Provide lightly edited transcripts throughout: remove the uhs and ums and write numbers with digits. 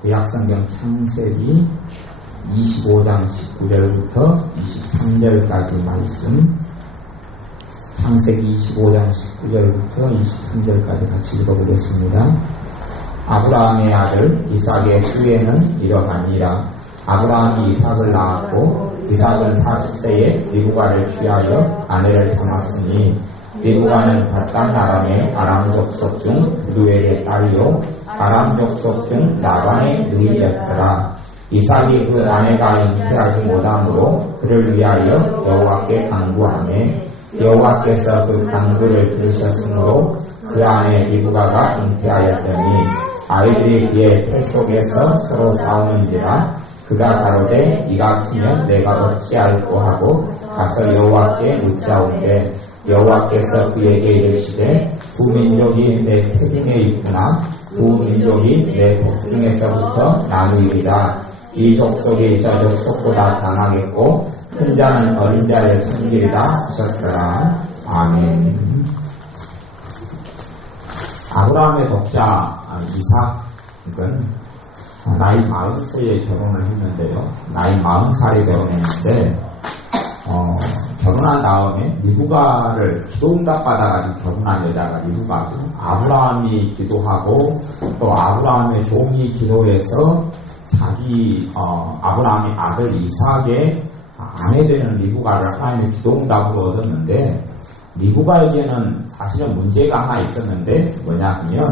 구약성경 창세기 25장 19절부터 23절까지 말씀, 창세기 25장 19절부터 23절까지 같이 읽어보겠습니다. 아브라함의 아들 이삭의 후예는 이러하니라. 아브라함이 이삭을 낳았고 이삭은 40세에 리브가를 취하여 아내를 삼았으니 리브가는 바단 아람의 아람 족속 중 부두엘의 딸이요 아람 족속 중 라반의 누이였더라. 이삭이 그 아내가 잉태하지 못함으로 그를 위하여 여호와께 간구하매 여호와께서 그 간구를 들으셨으므로 그 아내 리브가가 잉태하였더니 아이들이 그의 태 속에서 서로 싸우는지라 그가 가로되 이가 크면 내가 어찌할꼬 하고 가서 여호와께 묻자온대 여호와께서 그에게 이르시되 두 민족이 내 태중에 있구나. 두 민족이 내 복중에서부터 나누리라. 이 족속이 저 족속보다 강하겠고 큰 자는 어린 자를 섬기리라 하셨더라. 아멘. 아브라함의 독자 이삭은 나이 40세에 결혼을 했는데요. 나이 40살에 결혼했는데 결혼한 다음에 리브가를 기도응답 받아가지고 결혼한 여자가 리브가고 아브라함이 기도하고 또 아브라함의 종이 기도해서 자기 아브라함의 아들 이삭의 아내 되는 리브가를 하나님의 기도응답으로 얻었는데 리브가에게는 사실은 문제가 하나 있었는데 뭐냐 하면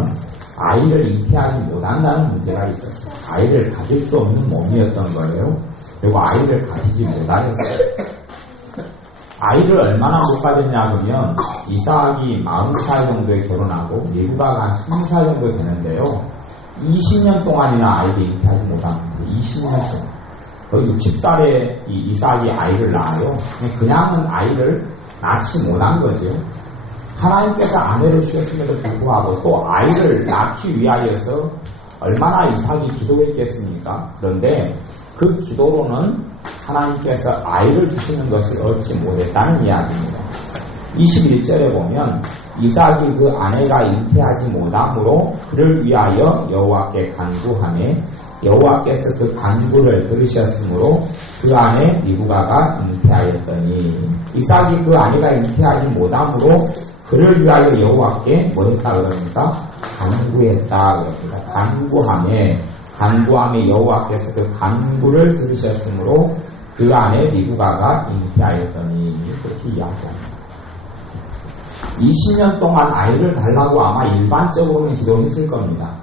아이를 잉태하지 못한다는 문제가 있었어요. 아이를 가질 수 없는 몸이었던 거예요. 그리고 아이를 가지지 못하였어요. 아이를 얼마나 못 가졌냐 하면 이삭이 40살 정도에 결혼하고 리브가가 한 20살 정도 되는데요. 20년 동안이나 아이를 잉태하지 못합니다. 20년 동안. 거의 60살에 이삭이 아이를 낳아요. 그냥은 아이를 낳지 못한 거죠. 하나님께서 아내를 주셨음에도 불구하고 또 아이를 낳기 위하여서 얼마나 이삭이 기도했겠습니까? 그런데 그 기도로는 하나님께서 아이를 주시는 것을 얻지 못했다는 이야기입니다. 21절에 보면 이삭이 그 아내가 잉태하지 못함으로 그를 위하여 여호와께 간구하매 여호와께서 그 간구를 들으셨으므로 그 아내 리브가가 잉태하였더니 이삭이 그 아내가 잉태하지 못함으로 그를 위하여 여호와께 뭐 했다 그럽니까? 간구했다 그럽니다. 간구하며 여호와께서 그 간구를 들으셨으므로 그 아내 리브가가 잉태하였더니 그렇게 이야기합니다. 20년 동안 아이를 달라고 아마 일반적으로는 기도했을 겁니다.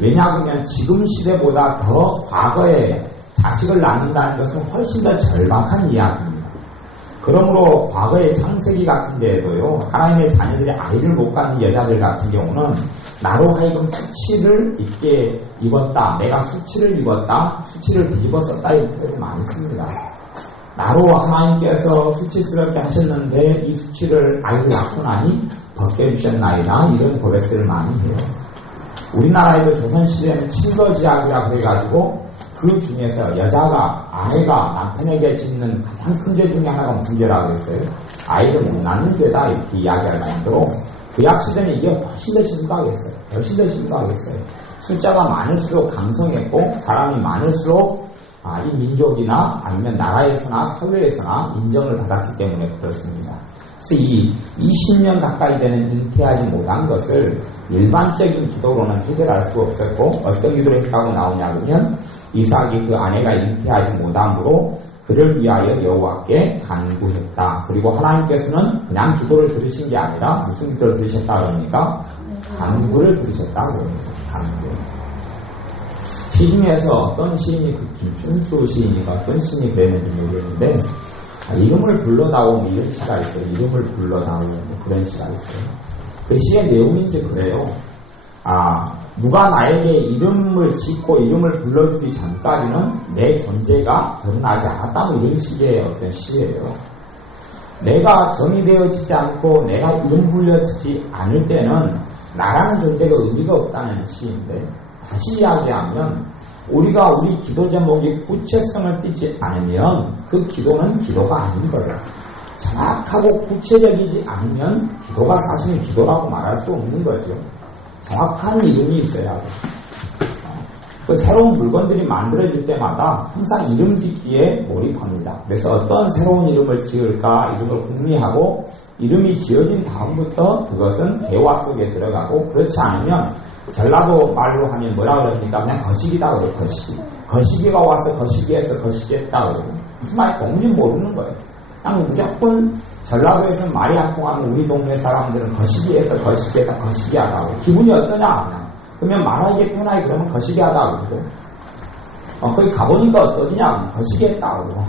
왜냐하면 지금 시대보다 더 과거에 자식을 낳는다는 것은 훨씬 더 절박한 이야기입니다. 그러므로 과거의 창세기 같은 데에도요, 하나님의 자녀들이 아이를 못 갖는 여자들 같은 경우는 나로 하여금 수치를 입게 입었다, 내가 수치를 입었다, 수치를 뒤집어 썼다 이런 표현을 많이 씁니다. 나로 하나님께서 수치스럽게 하셨는데 이 수치를 아이를 낳고 나니 벗겨주셨나이다 이런 고백들을 많이 해요. 우리나라에도 조선시대에는 친거지약이라 그래가지고 그 중에서 여자가 아내가 남편에게 짓는 가장 큰 죄 중에 하나가 무슨 죄라고 그랬어요? 아이를 못 낳는 죄다 이렇게 이야기할 정도로 구약시대는 이게 훨씬 더 심각했어요. 훨씬 더 심각했어요. 숫자가 많을수록 강성했고 사람이 많을수록 이 민족이나 아니면 나라에서나 사회에서나 인정을 받았기 때문에 그렇습니다. 그래서 이 20년 가까이 되는 잉태하지 못한 것을 일반적인 기도로는 해결할 수 없었고 어떤 기도를 했다고 나오냐 그러면 이삭이 그 아내가 잉태하지 못함으로 그를 위하여 여호와께 간구했다. 그리고 하나님께서는 그냥 기도를 들으신 게 아니라 무슨 기도를 들으셨다 그럽니까? 간구를 들으셨다고 합니다. 간구. 시 중에서 어떤 시인이 김춘수 시인이가 어떤 시인이 그랬는지 모르겠는데 이름을 불러다오 이런 시가 있어요. 이름을 불러다오 그런 시가 있어요. 그 시의 내용인지 그래요. 누가 나에게 이름을 짓고 이름을 불러주기 전까지는 내 존재가 드러나지 않았다 이런 식의 어떤 시예요. 내가 정의되어지지 않고 내가 이름 불려지지 않을 때는 나라는 존재가 의미가 없다는 시인데 다시 이야기하면 우리가 우리 기도 제목이 구체성을 띠지 않으면 그 기도는 기도가 아닌 거예요. 정확하고 구체적이지 않으면 기도가 사실은 기도라고 말할 수 없는 거죠. 정확한 이름이 있어야 돼요. 그 새로운 물건들이 만들어질 때마다 항상 이름 짓기에 몰입합니다. 그래서 어떤 새로운 이름을 지을까 이름을 궁리하고 이름이 지어진 다음부터 그것은 대화 속에 들어가고, 그렇지 않으면 전라도 말로 하면 뭐라 그럽니까? 그냥 거시기다 그래요. 거시기가 와서 거시기에서 거시기했다 그래요. 무슨 말인지 도무지 모르는 거예요. 그냥 무조건 전라도에서 말이 안 통하면 우리 동네 사람들은 거시기에서 거시기하다 거시기하다. 기분이 어떠냐 그냥. 그러면 말하기에 편하게 그러면 거시기하다 그러고, 거기 가보니까 어떠냐 거시기했다 그러고.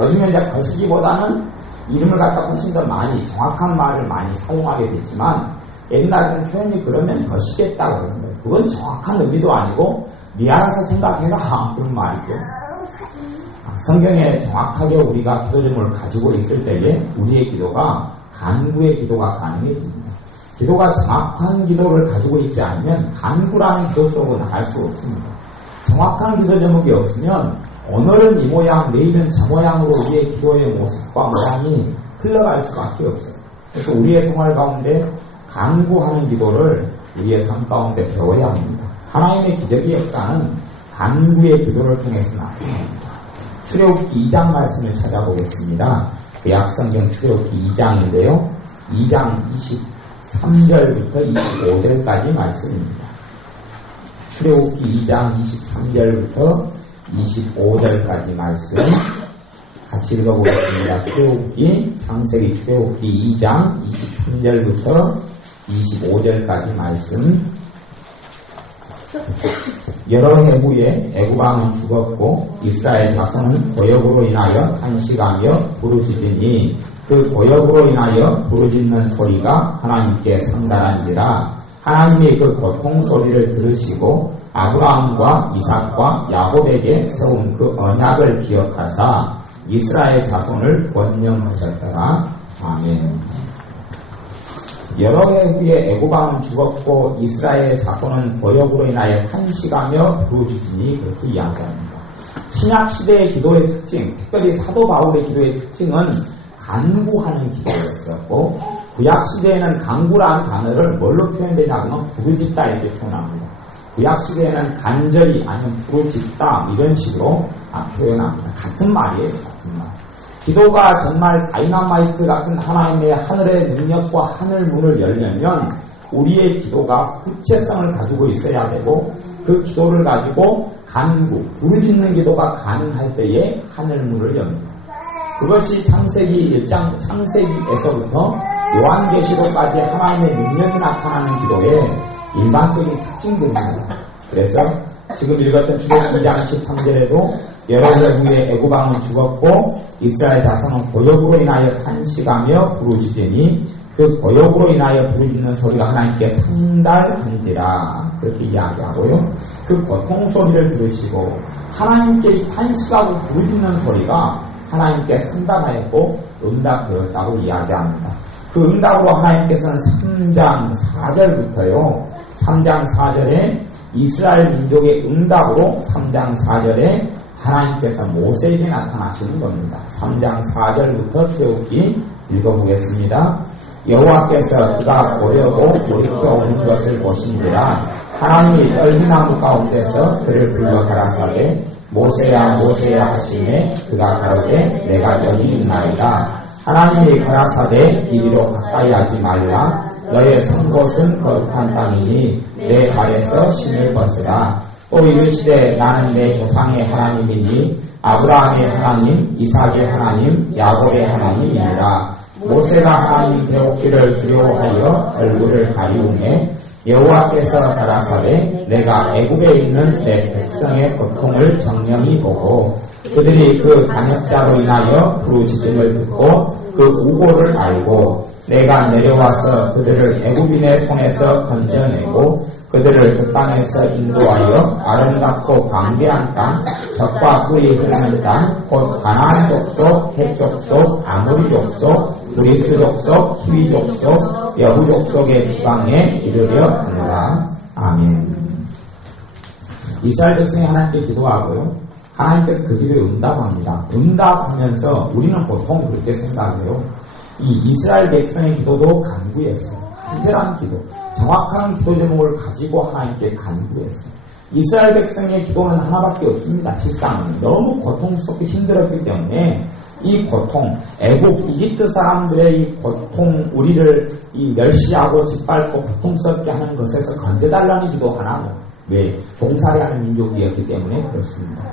요즘에 이제 거시기보다는 이름을 갖다 훨씬 더 많이 정확한 말을 많이 사용하게 됐지만, 옛날에는 표현이 그러면 거시기했다 그러는 거예요. 그건 정확한 의미도 아니고 네 알아서 생각해라 그런 말이죠. 성경에 정확하게 우리가 기도 제목을 가지고 있을 때에 우리의 기도가 간구의 기도가 가능해집니다. 기도가 정확한 기도를 가지고 있지 않으면 간구라는 기도 속은 알 수 없습니다. 정확한 기도 제목이 없으면 오늘은 이 모양, 내일은 저 모양으로 우리의 기도의 모습과 모양이 흘러갈 수밖에 없어요. 그래서 우리의 생활 가운데 간구하는 기도를 우리의 삶 가운데 배워야 합니다. 하나님의 기적의 역사는 간구의 기도를 통해서 나타납니다. 출애굽기 2장 말씀을 찾아보겠습니다. 구약성경 출애굽기 2장인데요. 2장 23절부터 25절까지 말씀입니다. 출애굽기 2장 23절부터 25절까지 말씀 같이 읽어보겠습니다. 창세기 출애굽기 2장 23절부터 25절까지 말씀. 여러 해 후에 애굽 왕은 죽었고 이스라엘 자손은 고역으로 인하여 탄식하며 부르짖으니 그 고역으로 인하여 부르짖는 소리가 하나님께 상달한지라. 하나님이 그 고통 소리를 들으시고 아브라함과 이삭과 야곱에게 세운 그 언약을 기억하사 이스라엘 자손을 권념하셨더라. 아멘. 여러 해 후에 애굽 왕은 죽었고 이스라엘 자손은 고역으로 인하여 탄식하며 부르짖으니, 그렇게 이야기합니다. 신약 시대의 기도의 특징, 특별히 사도 바울의 기도의 특징은 간구하는 기도였었고, 구약 시대에는 간구라는 단어를 뭘로 표현되냐면 부르짖다 이렇게 표현합니다. 구약 시대에는 간절히 아니면 부르짖다 이런 식으로 표현합니다. 같은 말이에요. 같은 말. 기도가 정말 다이너마이트 같은 하나님의 하늘의 능력과 하늘 문을 열려면 우리의 기도가 구체성을 가지고 있어야 되고, 그 기도를 가지고 간구, 부르짖는 기도가 가능할 때에 하늘 문을 엽니다. 그것이 창세기 1장, 창세기에서부터 요한계시록까지 하나님의 능력이 나타나는 기도의 일반적인 특징들입니다. 그래서 지금 읽었던 출애굽기 2장 13절에도 여러 해 후에 애굽 왕은 죽었고 이스라엘 자손은 고역으로 인하여 탄식하며 부르짖으니 그 고역으로 인하여 부르짖는 소리가 하나님께 상달한지라, 그렇게 이야기하고요. 그 고통 소리를 들으시고 하나님께 탄식하고 부르짖는 소리가 하나님께 상달하였고 응답되었다고 이야기합니다. 그 응답으로 하나님께서는 3장 4절부터요. 3장 4절에 이스라엘 민족의 응답으로 3장 4절에 하나님께서 모세에게 나타나시는 겁니다. 3장 4절부터 출애굽기 읽어보겠습니다. 여호와께서 그가 보려고 돌이켜 오는 것을 보신지라. 하나님이 떨기나무 가운데서 그를 불러 가라사대 모세야 모세야 하시매 그가 가로되 내가 여기 있나이다. 하나님이 가라사대 이리로 가까이 하지 말라. 너의 선 곳은 거룩한 땅이니 내 발에서 신을 벗으라. 또 이르시되 나는 내 조상의 하나님이니 아브라함의 하나님, 이삭의 하나님, 야곱의 하나님이니라. 모세가 하나님 되었기를 두려워하여 얼굴을 가리우매 여호와께서 가라사대 내가 애굽에 있는 내 백성의 고통을 정령히 보고 그들이 그 반역자로 인하여 부르짖음을 듣고 그 우고를 알고 내가 내려와서 그들을 애굽인의 손에서 건져내고 그들을 그 땅에서 인도하여 아름답고 광대한 땅, 젖과 꿀이 흐르는 땅, 곧 가나안 족속, 헷 족속, 아모리 족속, 브리스 족속, 히위 족속, 여후 족속의 지방에 이르려 하노라. 아멘. 이스라엘 백성이 하나님께 기도하고요. 하나님께서 그 기도에 응답합니다. 응답하면서 우리는 보통 그렇게 생각해요. 이 이스라엘 백성의 기도도 간구였어요. 간절한 기도, 정확한 기도 제목을 가지고 하나님께 간구했어요. 이스라엘 백성의 기도는 하나밖에 없습니다. 실상 너무 고통스럽게 힘들었기 때문에 이 고통, 애국, 이집트 사람들의 이 고통, 우리를 이 멸시하고 짓밟고 고통스럽게 하는 것에서 건져달라는 기도 하나, 왜? 종살이 하는 민족이었기 때문에 그렇습니다.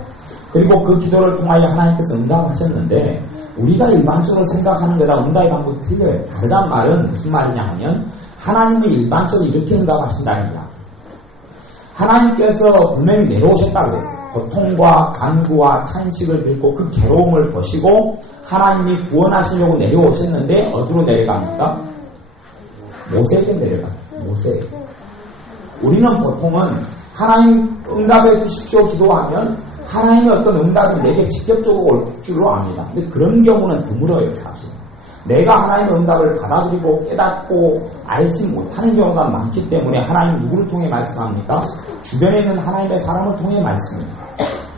그리고 그 기도를 통하여 하나님께서 응답하셨는데 우리가 일반적으로 생각하는 데다 응답의 방법이 틀려요. 다르단 말은 무슨 말이냐 하면 하나님이 일반적으로 이렇게 응답하신다는 이야기. 하나님께서 분명히 내려오셨다고 그랬어요. 고통과 간구와 탄식을 들고 그 괴로움을 보시고 하나님이 구원하시려고 내려오셨는데 어디로 내려갑니까? 모세에게 내려갑니다. 모세에게. 우리는 보통은 하나님 응답해 주십시오 기도하면 하나님의 어떤 응답이 내게 직접적으로 올 줄로 압니다. 근데 그런 경우는 드물어요, 사실. 내가 하나님의 응답을 받아들이고 깨닫고 알지 못하는 경우가 많기 때문에 하나님 누구를 통해 말씀합니까? 주변에 있는 하나님의 사람을 통해 말씀합니다.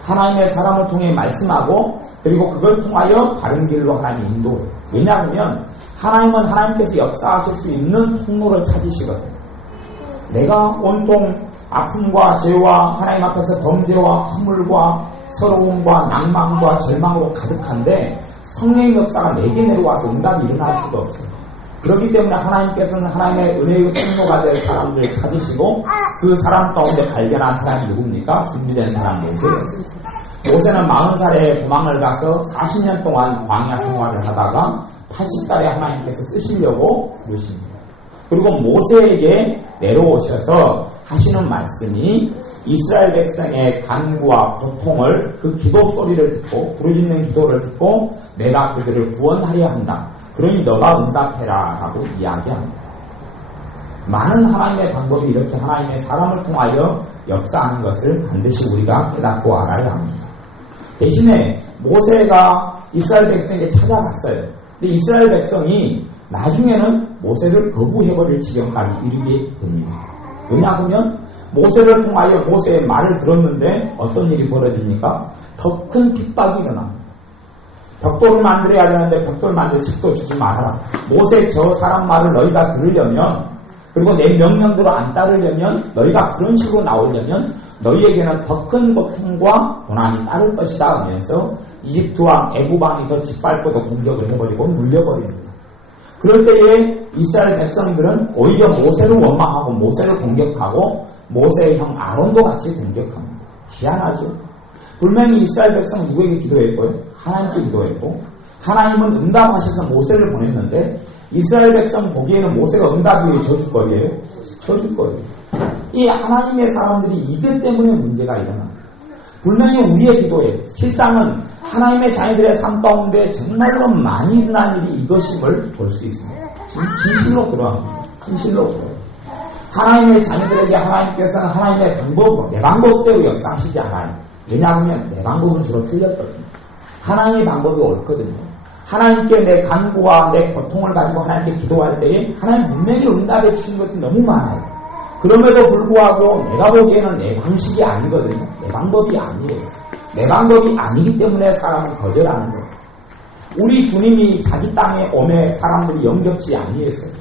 하나님의 사람을 통해 말씀하고 그리고 그걸 통하여 바른 길로 하나님 인도해요. 왜냐하면 하나님은 하나님께서 역사하실 수 있는 통로를 찾으시거든요. 내가 온통 아픔과 죄와 하나님 앞에서 범죄와 허물과 서러움과 낭만과 절망으로 가득한데 성령의 역사가 내게 내려와서 응답이 일어날 수도 없어요. 그렇기 때문에 하나님께서는 하나님의 은혜의 통로가 될 사람들을 찾으시고 그 사람 가운데 발견한 사람이 누굽니까? 준비된 사람 모세였어요. 모세는 40살에 도망을 가서 40년 동안 광야 생활을 하다가 80살에 하나님께서 쓰시려고 부르십니다. 그리고 모세에게 내려오셔서 하시는 말씀이 이스라엘 백성의 간구와 고통을 그 기도 소리를 듣고 부르짖는 기도를 듣고 내가 그들을 구원하려 한다. 그러니 너가 응답해라 라고 이야기합니다. 많은 하나님의 방법이 이렇게 하나님의 사람을 통하여 역사하는 것을 반드시 우리가 깨닫고 알아야 합니다. 대신에 모세가 이스라엘 백성에게 찾아갔어요. 근데 이스라엘 백성이 나중에는 모세를 거부해버릴 지경까지 이르게 됩니다. 왜냐하면 모세를 통하여 모세의 말을 들었는데 어떤 일이 벌어집니까? 더 큰 핍박이 일어납니다. 벽돌을 만들어야 되는데 벽돌 만들 책도 주지 말아라. 모세 저 사람 말을 너희가 들으려면 그리고 내 명령대로 안 따르려면 너희가 그런 식으로 나오려면 너희에게는 더 큰 고통과 고난이 따를 것이다 하면서 이집트왕 애굽왕이 더 짓밟고도 공격을 해버리고 물려버립니다. 그럴 때에 이스라엘 백성들은 오히려 모세를 원망하고 모세를 공격하고 모세의 형 아론도 같이 공격합니다. 희한하죠. 분명히 이스라엘 백성은 누구에게 기도했고요? 하나님께 기도했고 하나님은 응답하셔서 모세를 보냈는데 이스라엘 백성 보기에는 모세가 응답이 저주거리예요? 저주거리예요. 이 하나님의 사람들이 이것 때문에 문제가 일어납니다. 분명히 우리의 기도에 실상은 하나님의 자녀들의 삶 가운데 정말로 많이 일어난 일이 이것임을 볼 수 있습니다. 진실로 그러합니다. 진실로 그러합니다. 하나님의 자녀들에게 하나님께서는 하나님의 방법으로 내 방법대로 역사하시지 않아요. 왜냐하면 내 방법은 주로 틀렸거든요. 하나님의 방법이 옳거든요. 하나님께 내 간구와 내 고통을 가지고 하나님께 기도할 때에 하나님 분명히 응답해 주신 것이 너무 많아요. 그럼에도 불구하고 내가 보기에는 내 방식이 아니거든요. 내 방법이 아니에요. 내 방법이 아니기 때문에 사람은 거절하는 거예요. 우리 주님이 자기 땅에 오매 사람들이 영접지 아니했어요.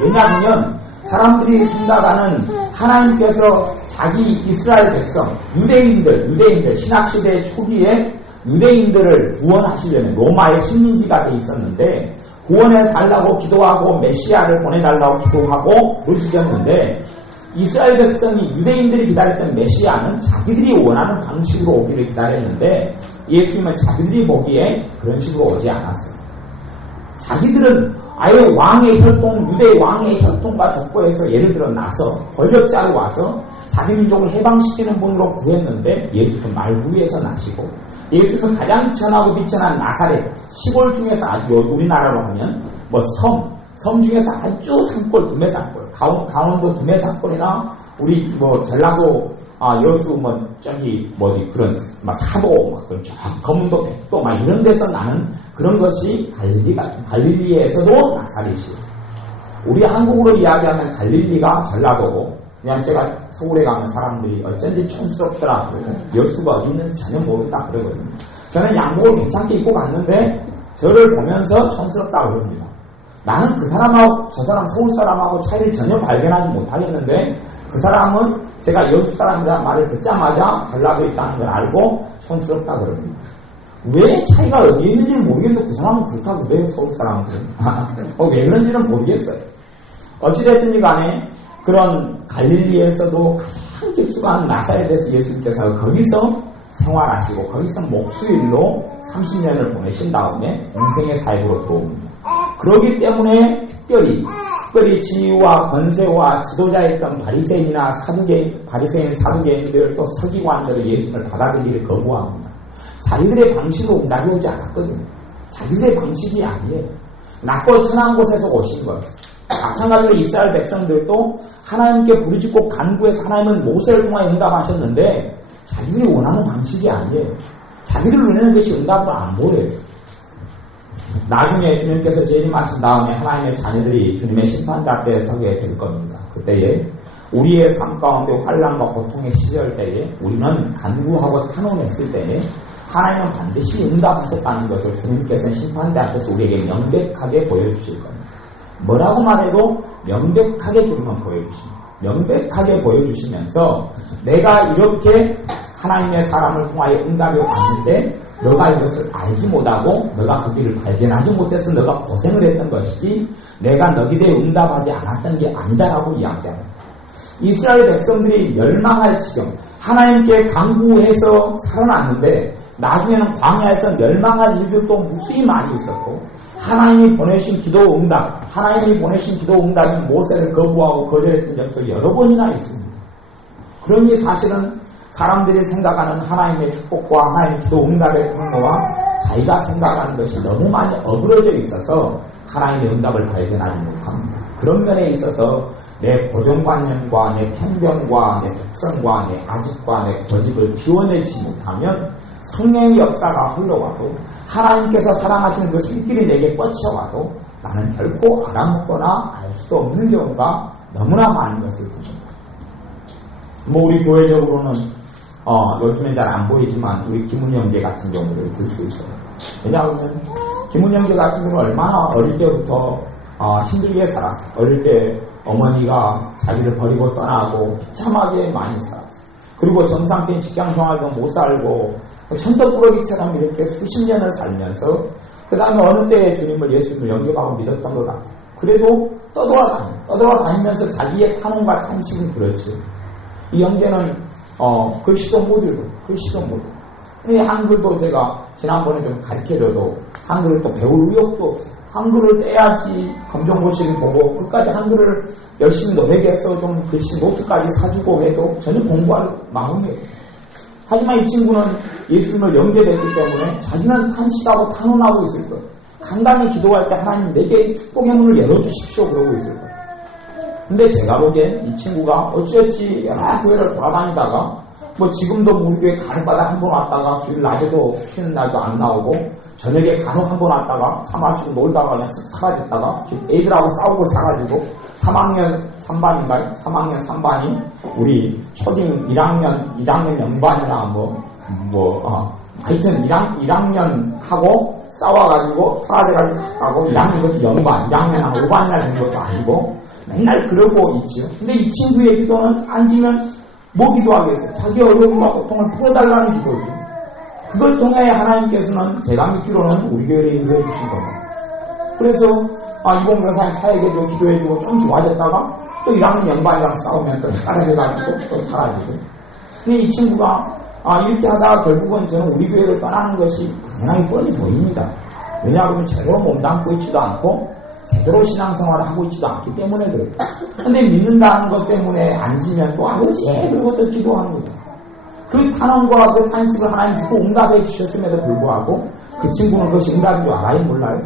왜냐하면 사람들이 생각하는 하나님께서 자기 이스라엘 백성, 유대인들 신학시대 초기에 유대인들을 구원하시려면 로마의 식민지가 돼 있었는데 구원해달라고 기도하고 메시아를 보내달라고 기도하고 부르짖었는데 이스라엘 백성이 유대인들이 기다렸던 메시아는 자기들이 원하는 방식으로 오기를 기다렸는데 예수님은 자기들이 보기에 그런 식으로 오지 않았어요. 자기들은 아예 왕의 혈통, 유대 왕의 혈통과 족보에서 예를 들어 나서 권력자로 와서 자기 민족을 해방시키는 분으로 구했는데 예수는 말구에서 나시고 예수는 가장 천하고 비천한 나사렛 시골 중에서 아주 우리나라로 하면 섬 중에서 아주 산골, 두메산골, 강원도 두메산골이나 우리 전라도 여수 그런 사도 검은도 백도 이런 데서 나는 그런 것이 갈릴리에서도 나사렛이에요. 우리 한국으로 이야기하면 갈릴리가 전라도고 그냥 제가 서울에 가면 사람들이 어쩐지 촌스럽더라 여수가 어디 있는지 전혀 모른다 그러거든요. 저는 양복을 괜찮게 입고 갔는데 저를 보면서 촌스럽다 그럽니다. 나는 그 사람하고 저 사람 서울 사람하고 차이를 전혀 발견하지 못하겠는데 그 사람은 제가 여기 사람들 말을 듣자마자 전라도에 있다는 걸 알고 촌스럽다 그럽니다. 왜 차이가 어디에 있는지 모르겠는데 그 사람은 그렇다고 그래요, 서울 사람들은. 왜 그런지는 모르겠어요. 어찌됐든지 간에 그런 갈릴리에서도 가장 깊숙한 나사렛에서 예수님께서 거기서 생활하시고 거기서 목수일로 30년을 보내신 다음에 인생의 사역으로 들어옵니다. 그렇기 때문에 특별히 지위와 권세와 지도자였던 바리새인 사두개인들 또 서기관들은 예수님을 받아들이기를 거부합니다. 자기들의 방식으로 응답이 오지 않았거든요. 자기들의 방식이 아니에요. 낮고 천한 곳에서 오신 것. 마찬가지로 이스라엘 백성들도 하나님께 부르짖고 간구해서 하나님은 모세를 통하여 응답하셨는데 자기들이 원하는 방식이 아니에요. 자기들 눈에는 것이 응답으로 안 보여요. 나중에 주님께서 재림하신 다음에 하나님의 자녀들이 주님의 심판대 앞에 서게 될 겁니다. 그때에 우리의 삶 가운데 환난과 고통의 시절 때에 우리는 간구하고 탄원했을 때에 하나님은 반드시 응답하셨다는 것을 주님께서 심판대 앞에서 우리에게 명백하게 보여주실 겁니다. 뭐라고 말해도 명백하게 주님은 보여주십니다. 명백하게 보여주시면서 내가 이렇게 하나님의 사람을 통하여 응답이 왔는데 너가 이것을 알지 못하고 너가 그 길을 발견하지 못해서 너가 고생을 했던 것이지 내가 너희들에 응답하지 않았던 게 아니다라고 이야기합니다. 이스라엘 백성들이 멸망할 지경 하나님께 간구해서 살아났는데 나중에는 광야에서 멸망할 일들도 무수히 많이 있었고 하나님이 보내신 기도 응답인 모세를 거부하고 거절했던 적도 여러 번이나 있습니다. 그러니 사실은 사람들이 생각하는 하나님의 축복과 하나님의 기도 응답의 통로와 자기가 생각하는 것이 너무 많이 어그러져 있어서 하나님의 응답을 발견하지 못합니다. 그런 면에 있어서 내 고정관념과 내 편견과 내 특성과 내 아집과 내 고집을 비워내지 못하면 성령의 역사가 흘러와도 하나님께서 사랑하시는 그 손길이 내게 뻗쳐와도 나는 결코 알아먹거나 알 수도 없는 경우가 너무나 많은 것을 봅니다. 우리 교회적으로는 요즘엔 잘 안 보이지만 우리 김훈이 형제 같은 경우를 들 수 있어요. 왜냐하면 김훈이 형제 같은 경우는 얼마나 어릴 때부터 힘들게 살았어요. 어릴 때 어머니가 자기를 버리고 떠나고 비참하게 많이 살았어요. 그리고 정상적인 직장 생활도 못 살고 천덕꾸러기처럼 이렇게 수십 년을 살면서 그 다음에 어느 때에 주님을 예수님을 영접하고 믿었던 것 같아요. 그래도 떠돌아다니면서 자기의 탄원과 탄식은 그렇죠. 이 형제는 글씨도 못 읽고 한글도 제가 지난번에 좀 가르쳐줘도 한글을 또 배울 의욕도 없어요. 한글을 떼야지 검정고시를 보고 끝까지 한글을 열심히 노력해서 좀 글씨 노트까지 사주고 해도 전혀 공부할 마음이 없어요. 하지만 이 친구는 예수님을 영접했기 때문에 자기는 탄식하고 탄원하고 있을 거예요. 간단히 기도할 때 하나님 내게 축복의 문을 열어주십시오 그러고 있을 거예요. 근데 제가 보기엔 이 친구가 어찌어찌 여러 교회를 돌아다니다가 지금도 우리 교회 간혹가다 한 번 왔다가 주일 낮에도 쉬는 날도 안 나오고 저녁에 간혹 한 번 왔다가 차 마시고 놀다가 그냥 쓱 사라졌다가 애들하고 싸우고 사라지고 3학년 3반이 우리 초딩 1학년 0반이나 하여튼 1학년 하고 싸워가지고 사라져가지고 가고 1학년 것도 0반 1학년 한 5반이나 되는 것도 아니고 맨날 그러고 있지요. 근데 이 친구의 기도는 앉으면 뭐 기도하겠어요? 자기 어려움과 고통을 풀어달라는 기도죠. 그걸 통해 하나님께서는 제가 믿기로는 우리 교회를 인도해 주신 겁니다. 그래서 이봉 변호사님 사역해주고 기도해주고 좀 좋아졌다가 또 1학년 영반이랑 싸우면 또 헷갈려가지고 또 사라지고. 근데 이 친구가 이렇게 하다가 결국은 저는 우리 교회를 떠나는 것이 당연하게 뻔히 보입니다. 왜냐하면 제대로 몸담고 있지도 않고 제대로 신앙생활을 하고 있지도 않기 때문에 그래요. 근데 믿는다는 것 때문에 앉으면 또 아버지 그리고 또 기도하는 거예요. 그 탄원과 그 탄식을 하나님 듣고 응답해 주셨음에도 불구하고 그 친구는 그것이 응답인 줄 알아요? 몰라요?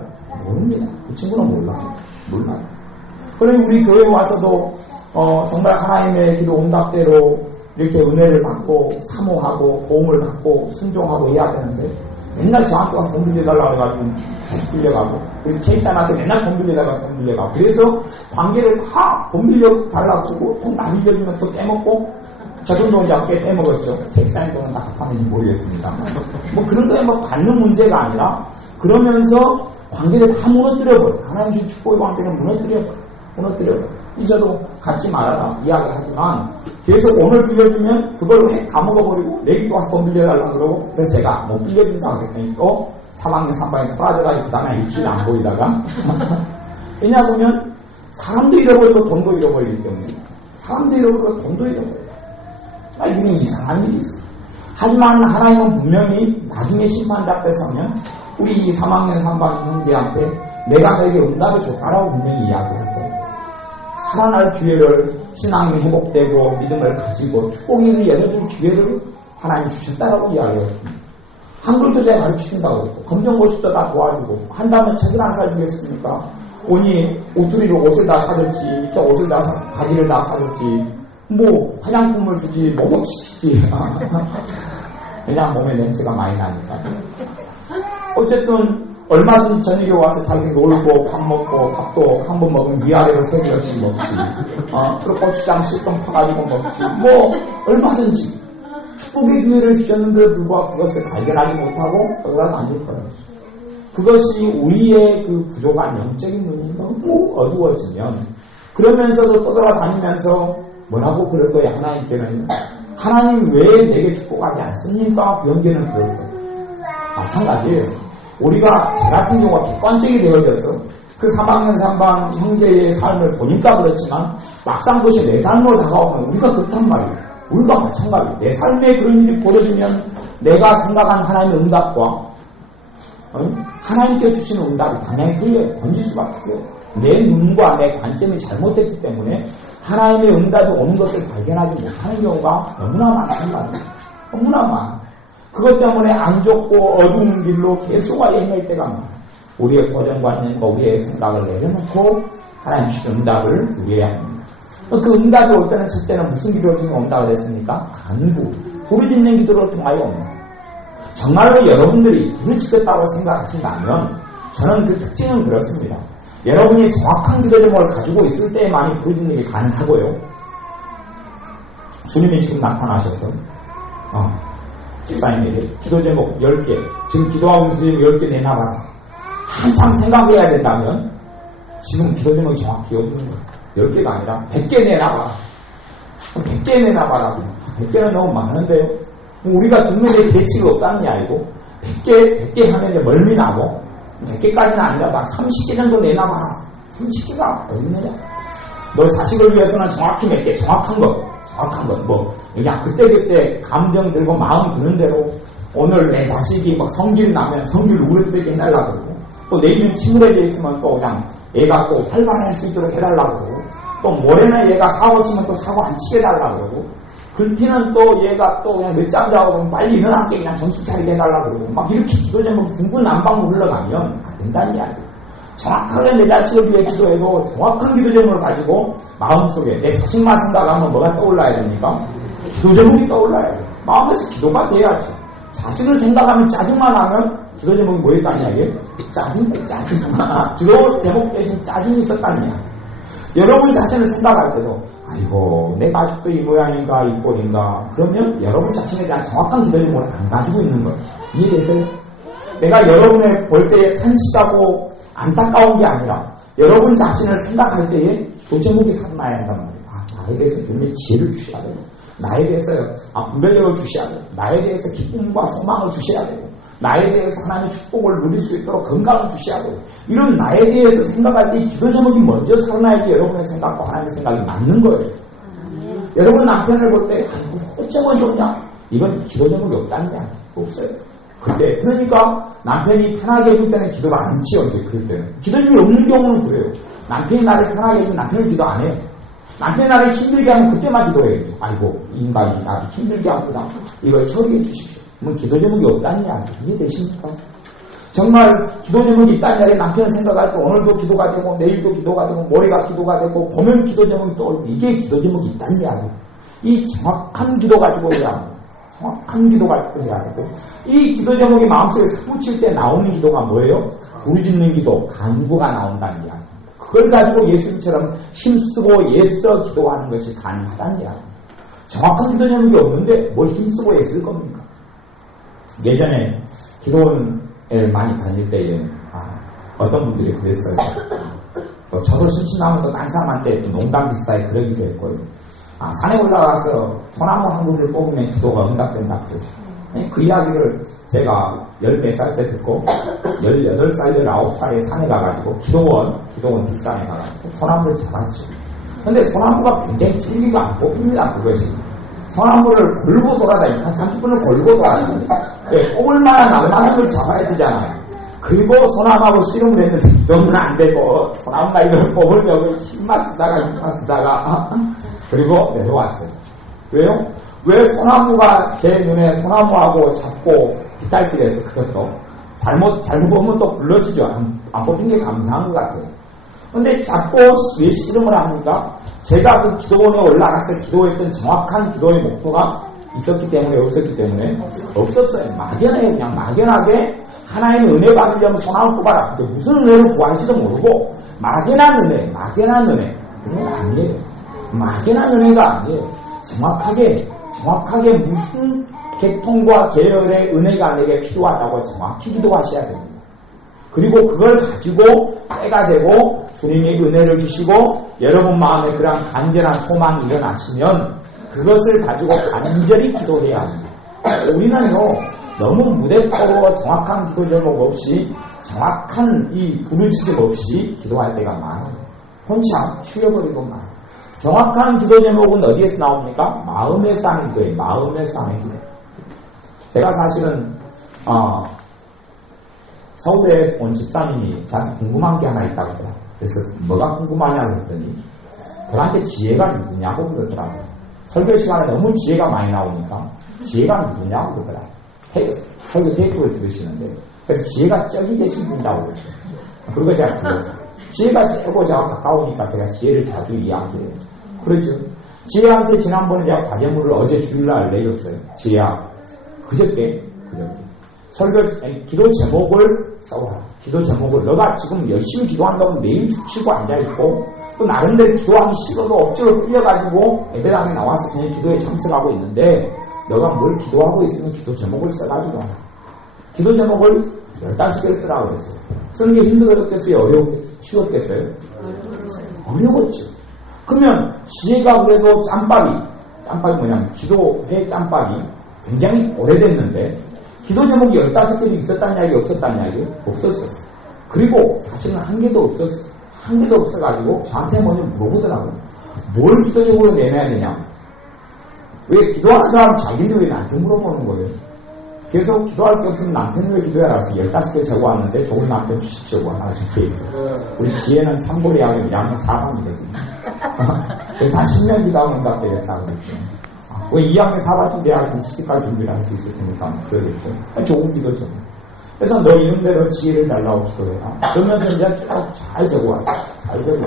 모릅니다. 그 친구는 몰라요. 그러니 우리 교회에 와서도 정말 하나님의 기도 응답대로 이렇게 은혜를 받고 사모하고 도움을 받고 순종하고 해야 되는데 맨날 저한테 와서 돈 빌려달라고 해가지고 계속 빌려가고 그래서 체입사한테 맨날 돈 빌려달라고 그래서 관계를 다 돈 빌려달라고 주고 돈 안 빌려주면 또 떼먹고 저 돈도 이제 꽤 떼먹었죠. 체입사인 돈은 다 갚았는지 모르겠습니다. 그런 거에 받는 문제가 아니라 그러면서 관계를 다 무너뜨려버려. 하나님 주신 축복의 관계를 무너뜨려버려. 잊어도 갖지 말아라 이야기하지만 계속 오늘 빌려주면 그걸로 다 먹어버리고 내일 또 한 번 빌려달라고 그러고 그래서 제가 못 빌려준다고 그랬더니 또 3학년 3반에 토라져가지고 그 다음에 일주일 안 보이다가 왜냐하면 사람도 잃어버리고 돈도 잃어버리기 때문에 사람도 잃어버리고 돈도 잃어버려요. 이게 이상한 일이 있어요. 하지만 하나님은 분명히 나중에 심판대 앞에 서면 우리 이 3학년 3반 형제한테 내가 너에게 응답을 줬다라고 분명히 이야기할 거예요. 살아날 기회를 신앙이 회복되고 믿음을 가지고 축복이 열어줄 기회를 하나님 주셨다라고 이야기해요. 한글도 제가 가르치신다고 했고 검정고시도 다 도와주고 한다면 책을 안 사주겠습니까? 오니 오투리로 옷을 다 사줬지 이쪽 옷을 다 바지를 다 사줬지 뭐 화장품을 주지 목욕시키지 그냥 몸에 냄새가 많이 나니까 어쨌든 얼마든지 저녁에 와서 자기 놀고 밥 먹고 밥도 한 번 먹으면 위아래로 3개씩 먹지 그리고 고추장 실컷 파가지고 먹지 뭐 얼마든지 축복의 기회를 주셨는데도 불구하고 그것을 발견하지 못하고 거기다 앉을 거예요. 그것이 우리의 그 부족한 영적인 눈이 너무 어두워지면 그러면서도 떠돌아다니면서 뭐라고 그럴 거예요. 하나님께는 하나님 왜 내게 축복하지 않습니까? 변기는 그럴 거예요. 마찬가지예요. 우리가 제 같은 경우가 객관적이 되어져서 그 3학년 3반 형제의 삶을 보니까 그렇지만 막상 그것이 내 삶으로 다가오면 우리가 그렇단 말이에요. 우리가 마찬가지예요. 내 삶에 그런 일이 벌어지면 내가 생각한 하나님의 응답과 하나님께 주시는 응답이 방향이 틀려요. 번지수가 틀려요. 내 눈과 내 관점이 잘못됐기 때문에 하나님의 응답이 오는 것을 발견하지 못하는 경우가 너무나 많단 말이에요. 너무나 많아요. 그것 때문에 안 좋고 어두운 길로 계속 헤맬 때가 많아요. 우리의 고정관념과 우리의 생각을 내려놓고 하나님 주신 응답을 누려야 합니다. 그 응답이 올 때는 첫째는 무슨 기도를 통해 온다고 했습니까? 간구, 부르짖는 기도를 통하여 옵니다. 정말로 여러분들이 부르짖겠다고 생각하신다면 저는 그 특징은 그렇습니다. 여러분이 정확한 기도 제목을 가지고 있을 때에만이 부르짖는 게 가능하고요. 주님이 지금 나타나셔서 집사님에게 기도 제목 10개 지금 기도하고 있는 10개 내놔봐라. 한참 생각해야 된다면 지금 기도 제목이 정확히 없는 거예요. 10개가 아니라 100개 내놔봐라. 100개 내놔봐라. 100개는 너무 많은데요. 우리가 듣는 데 계치가 없다는 게 아니고 100개 하면 이제 멀미 나고 100개까지는 아니라 30개 정도 내놔봐라. 30개가 어디 있느냐? 너 자식을 위해서는 정확히 몇 개, 정확한 것, 뭐 그냥 그때그때 감정 들고 마음 드는 대로 오늘 내 자식이 막 성질 나면 성질 우울되게 해달라고 그러고 또 내일은 침울해져 있으면 또 그냥 애가 또 활발할 수 있도록 해달라고 그러고 또 모레는 얘가 사고 치면 또 사고 안 치게 해달라고 그러고 글피는 또 얘가 또 그냥 늦잠 자고 그러면 빨리 일어나게 그냥 정신 차리게 해달라고 그러고 막 이렇게 기도 제목이 중구난방으로 흘러가면 안 된다는 이야기예요. 정확하게 내 자식을 위해 기도해도 정확한 기도 제목을 가지고 마음속에 내 자식만 생각하면 뭐가 떠올라야 됩니까? 기도 제목이 떠올라야 돼요. 마음에서 기도가 돼야지. 자식을 생각하면 짜증만 하면 기도 제목이 뭐였다는 이야기예요? 짜증. 기도 제목 대신 짜증이 있었다는 이야기예요. 여러분 자신을 생각할 때도 아이고 내가 아직도 이 모양인가 이 꼴인가 그러면 여러분 자신에 대한 정확한 기도 제목을 안 가지고 있는 거예요. 이해되세요? 내가 여러분의 볼 때에 탄식하고 안타까운 게 아니라 여러분 자신을 생각할 때에 기도 제목이 살아나야 한단 말이에요. 나에 대해서 분명히 지혜를 주셔야 되고 나에 대해서요 분별력을 주셔야 되고 나에 대해서 기쁨과 소망을 주셔야 되고 나에 대해서 하나님의 축복을 누릴 수 있도록 건강을 주셔야 되고 이런 나에 대해서 생각할 때 기도 제목이 먼저 살아나야지 여러분의 생각과 하나님의 생각이 맞는 거예요. 여러분 남편을 볼 때 어쩌면 좋냐 이건 기도 제목이 없다는 게 아니에요. 없어요. 그때 그러니까 남편이 편하게 해줄 때는 기도가 안 치요. 이제 그럴 때는 기도 제목이 없는 경우는 그래요. 남편이 나를 편하게 해주면 남편은 기도 안 해요. 남편이 나를 힘들게 하면 그때만 기도해요. 아이고 이 인간이 나를 힘들게 하구나. 이걸 처리해 주십시오. 뭐 기도 제목이 없다는 이야기 이해되십니까? 정말 기도 제목이 있다는 이야기 남편을 생각할 때 오늘도 기도가 되고 내일도 기도가 되고 모레가 기도가 되고 보면 기도 제목이 떠오르고 이게 기도 제목이 있다는 이야기. 이 정확한 기도 가지고 해야 합니다. 정확한 기도 가지고 해야 되고 이 기도 제목이 마음속에 사무칠 때 나오는 기도가 뭐예요? 부르짖는 기도, 간구가 나온다는 이야기. 그걸 가지고 예수님처럼 힘쓰고 애써 기도하는 것이 가능하다는 이야기. 정확한 기도 제목이 없는데 뭘 힘쓰고 애쓸 겁니까? 예전에 기도원을 많이 다닐 때에 어떤 분들이 그랬어요. 또 저도 심심하면 또 딴 사람한테 또 농담 비슷하게 그러기도 했고요. 산에 올라가서 소나무 한 그루를 뽑으면 기도가 응답된다 그랬어요. 그 이야기를 제가 14살 때 듣고 18살, 19살에 산에 가가지고 기도원 뒷산에 가가지고 소나무를 잡았죠. 근데 소나무가 굉장히 질기가 안 뽑힙니다. 그것이. 소나무를 골고 돌아다니까 30분을 골고 돌아다니는데 뽑을 만한 알만한 걸 잡아야 되잖아요. 그리고 소나무하고 씨름을 했는데 기도는 안 되고 소나무가 이걸 뽑으려고 힘만 쓰다가 그리고 내려왔어요. 왜요? 왜 소나무가 제 눈에 소나무하고 잡고 빗달길에서 그것도 잘못 보면 또 불러지죠. 안 뽑힌 게 감사한 것 같아요. 근데 잡고 왜 씨름을 합니까? 제가 그 기도원에 올라가서 기도했던 정확한 기도의 목표가 있었기 때문에 없었기 때문에 없었어요. 막연해요. 그냥 막연하게 하나님의 은혜 받으려면 소나무 뽑아라. 무슨 은혜를 구할지도 모르고 막연한 은혜. 그건 아니에요. 막연한 은혜가 아니에요. 정확하게 무슨 계통과 계열의 은혜가 내게 필요하다고 정확히 기도하셔야 됩니다. 그리고 그걸 가지고 때가 되고 주님이 은혜를 주시고 여러분 마음에 그런 간절한 소망이 일어나시면 그것을 가지고 간절히 기도해야 합니다. 우리는요 너무 무대포로 정확한 기도 제목 없이 정확한 이 부르짖음 없이 기도할 때가 많아요. 혼자 추려버리고 많아요. 정확한 기도 제목은 어디에서 나옵니까? 마음에서 하는 기도예요. 마음에서 하는 기도. 제가 사실은 서울에 온 집사님이 저한테 궁금한 게 하나 있다고 하더라고요. 그래서 뭐가 궁금하냐고 했더니 저한테 지혜가 누구냐고 그러더라고요. 설교 시간에 너무 지혜가 많이 나오니까 지혜가 누구냐고 그러더라고요. 설교 테이프를 들으시는데 그래서 지혜가 저기 계신 분이라고 그랬어요. 그리고 제가 불렀어요. 지혜가 최고 저와 가까우니까 제가 지혜를 자주 이야기해요. 그렇죠. 지혜한테 지난번에 제가 과제물을 어제 주일날 내줬어요. 지혜야, 그저께 기도 제목을 써와라. 기도 제목을 너가 지금 열심히 기도한다고 매일 죽치고 앉아있고 또 나름대로 기도하기 싫어도 억지로 끌려가지고 예배당에 나와서 그냥 기도에 참석하고 있는데 너가 뭘 기도하고 있으면 기도 제목을 써가지고 와라. 기도 제목을 15개 쓰라고 그랬어요. 쓰는 게 힘들었겠어요? 쉬웠겠어요? 어려웠죠. 그러면 지혜가 그래도 짬밥이 뭐냐면 기도회 짬밥이 굉장히 오래됐는데 기도 제목이 15개도 있었다는 이야기 없었다는 이야기 없었어요. 그리고 사실은 한 개도 없어가지고 저한테 먼저 물어보더라고요. 뭘 기도 제목으로 내놔야 되냐고. 왜 기도하는 사람 자기인데 왜 나한테 물어보는 거예요? 계속 기도할 게 없으면 남편을 왜 기도해라 해서 15개 적어왔는데 좋은 남편 주십시오 하나 적혀있어요. 우리 지혜는 참고리 하면 2학년 4반이거든요. 그래서 한 10년 기도하면 응답되겠다고 그랬죠. 왜 2학년 4반쯤 돼야 시집까지 준비를 할 수 있을 테니까 그러겠죠. 좋은 기도죠. 그래서 너 이름대로 지혜를 달라고 기도해라. 그러면서 이제 잘 적어왔어요.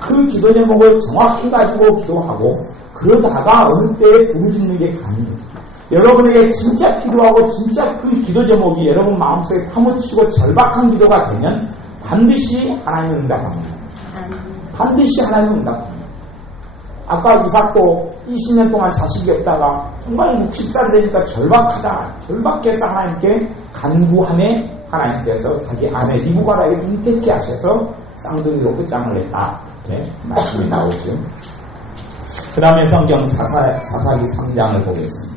그 기도 제목을 정확히 가지고 기도하고 그러다가 어느 때에 부르짖는 게 가능해요. 여러분에게 진짜 기도하고 진짜 그 기도 제목이 여러분 마음속에 파묻히고 절박한 기도가 되면 반드시 하나님은 응답합니다. 반드시 하나님은 응답합니다. 아까 이삭도 20년 동안 자식이 없다가 정말 60살 되니까 절박해서 하나님께 간구함에 하나님께서 자기 아내 리브가라에게 인택케 하셔서 쌍둥이로 끝장을 냈다. 이렇게 말씀이 나오죠. 그 다음에 성경 사사기 3장을 보겠습니다.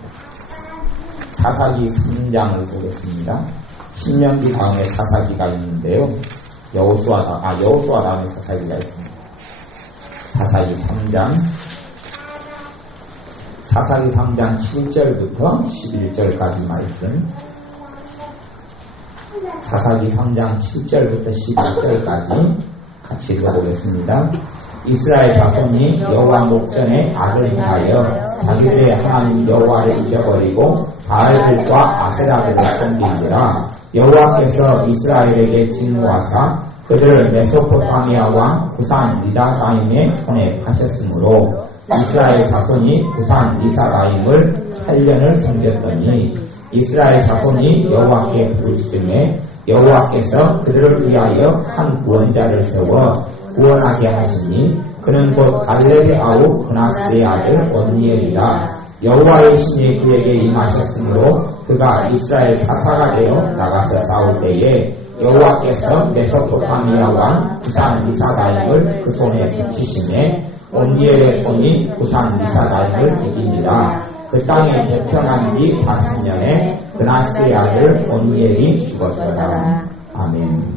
사사기 3장을 보겠습니다. 신명기 다음에 사사기가 있는데요. 여호수아 다음에 사사기가 있습니다. 사사기 3장 7절부터 11절까지 말씀. 사사기 3장 7절부터 11절까지 같이 읽어보겠습니다. 이스라엘 자손이 여호와 목전에 악을 행하여 자기들의 하나님 여호와를 잊어버리고 바알들과 아세라들을 섬기니라. 여호와께서 이스라엘에게 진노하사 그들을 메소포타미아 왕 구산 리사라임의 손에 파셨으므로 이스라엘 자손이 구산 리사라임을 8년을 섬겼더니 이스라엘 자손이 여호와께 부르짖음에 여호와께서 그들을 위하여 한 구원자를 세워 구원하게 하시니 그는 곧 갈렙의 아우 그나스의 아들 언니엘이라. 여호와의 신이 그에게 임하셨으므로 그가 이스라엘 사사가 되어 나가서 싸울 때에 여호와께서 메소포타미아 왕 구산 리사다임을 그 손에 붙이시매 온니엘의 손이 구산 리사다임을 이기니라. 그 땅에 대편한 지 40년에 그나스의 아들 온니엘이 죽었더라. 아멘.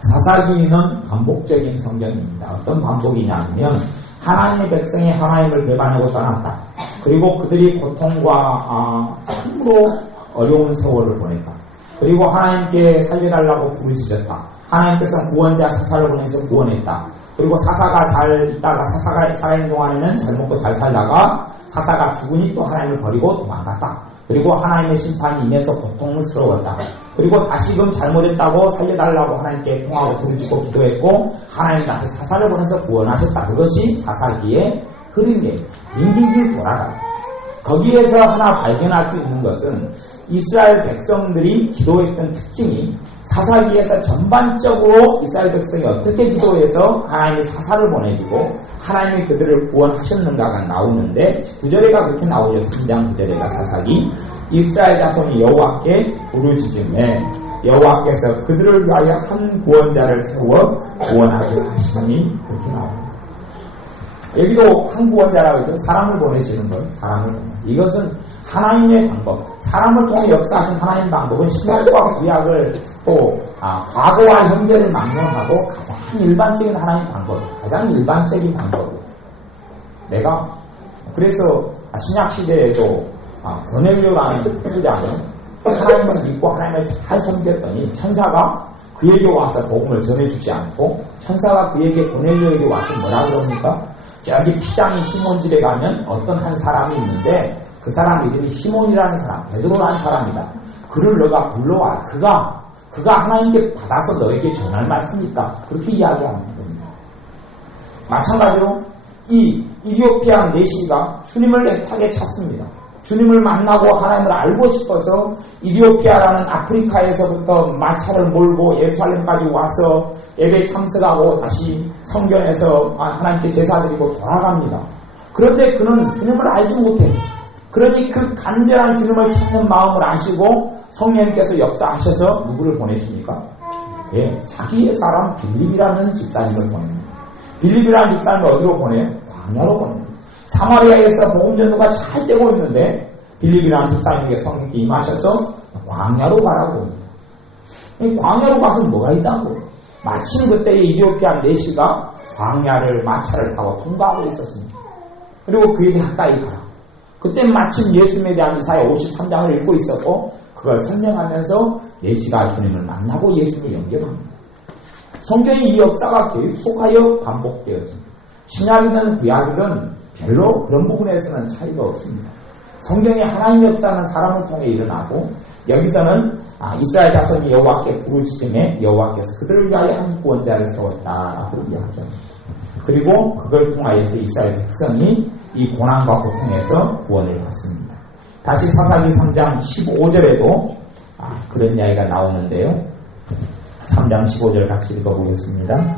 사사기는 반복적인 성경입니다. 어떤 반복이냐면 하나님의 백성이 하나님을 배반하고 떠났다. 그리고 그들이 고통과 참으로 어려운 세월을 보냈다. 그리고 하나님께 살려달라고 부르짖었다. 하나님께서 구원자 사사를 보내서 구원했다. 그리고 사사가 잘 있다가 사사가 살아있는 동안에는 잘 먹고 잘 살다가 사사가 죽으니 또 하나님을 버리고 도망갔다. 그리고 하나님의 심판이 임해서 고통스러웠다. 그리고 다시금 잘못했다고 살려달라고 하나님께 통하고 부르짖고 기도했고 하나님 다시 사사를 보내서 구원하셨다. 그것이 사사기의 흐름이에요. 빙빙빙 돌아가요. 거기에서 하나 발견할 수 있는 것은 이스라엘 백성들이 기도했던 특징이 사사기에서 전반적으로 이스라엘 백성이 어떻게 기도해서 하나님이 사사를 보내주고 하나님이 그들을 구원하셨는가가 나오는데 9절에가 그렇게 나오죠. 3장 9절에가 사사기 이스라엘 자손이 여호와께 부르짖음에 여호와께서 그들을 위하여 한 구원자를 세워 구원하게 하시니 그렇게 나옵니다. 여기도 한 구원자라고 해서 사람을 보내시는 거예요. 사람을 보내. 이것은 하나님의 방법. 사람을 통해 역사하신 하나님의 방법은 신약과 구약을 또 과거와 현재를 망명하고 가장 일반적인 하나님의 방법. 가장 일반적인 방법이에요. 내가 그래서 신약 시대에도 고넬료라는 후자는 하나님을 믿고 하나님을 잘 섬겼더니 천사가 그에게 와서 복음을 전해주지 않고 천사가 그에게 고넬료에게 와서 뭐라 그럽니까? 저기 피장이 시몬 집에 가면 어떤 한 사람이 있는데 그 사람 이름이 시몬이라는 사람, 베드로라는 사람이다. 그를 너가 불러와. 그가 하나님께 받아서 너에게 전할 말씀이다. 그렇게 이야기하는 겁니다. 마찬가지로 이 이디오피아 내시가 주님을 애타게 찾습니다. 주님을 만나고 하나님을 알고 싶어서 이디오피아라는 아프리카에서부터 마차를 몰고 예루살렘까지 와서 예배에 참석하고 다시 성전에서 하나님께 제사 드리고 돌아갑니다. 그런데 그는 주님을 알지 못해요. 그러니 그 간절한 주님을 찾는 마음을 아시고 성령님께서 역사하셔서 누구를 보내십니까? 예, 자기의 사람 빌립이라는 집사님을 보냅니다. 빌립이라는 집사님을 어디로 보내요? 광야로 보냅니다. 사마리아에서 복음 전도가 잘 되고 있는데 빌립이라는 집사님에게 성령이 임하셔서 광야로 가라고 합니다. 광야로 가서 뭐가 있다고? 마침 그때 이디오피아 내시가 광야를 마차를 타고 통과하고 있었습니다. 그리고 그에게 가까이 가라. 그때 마침 예수님에 대한 이사야 53장을 읽고 있었고 그걸 설명하면서 내시가 주님을 만나고 예수님을 연결합니다. 성경의 이 역사가 계속하여 반복되어집니다. 신약이든 구약이든 별로 그런 부분에서는 차이가 없습니다. 성경의 하나님의 역사는 사람을 통해 일어나고 여기서는 이스라엘 자손이 여호와께 부르짖음에 여호와께서 그들을 위하여 한 구원자를 세웠다라고 이야기합니다. 그리고 그걸 통하여서 이스라엘 백성이 이 고난과 고통에서 구원을 받습니다. 다시 사사기 3장 15절에도 그런 이야기가 나오는데요. 3장 15절 같이 읽어보겠습니다.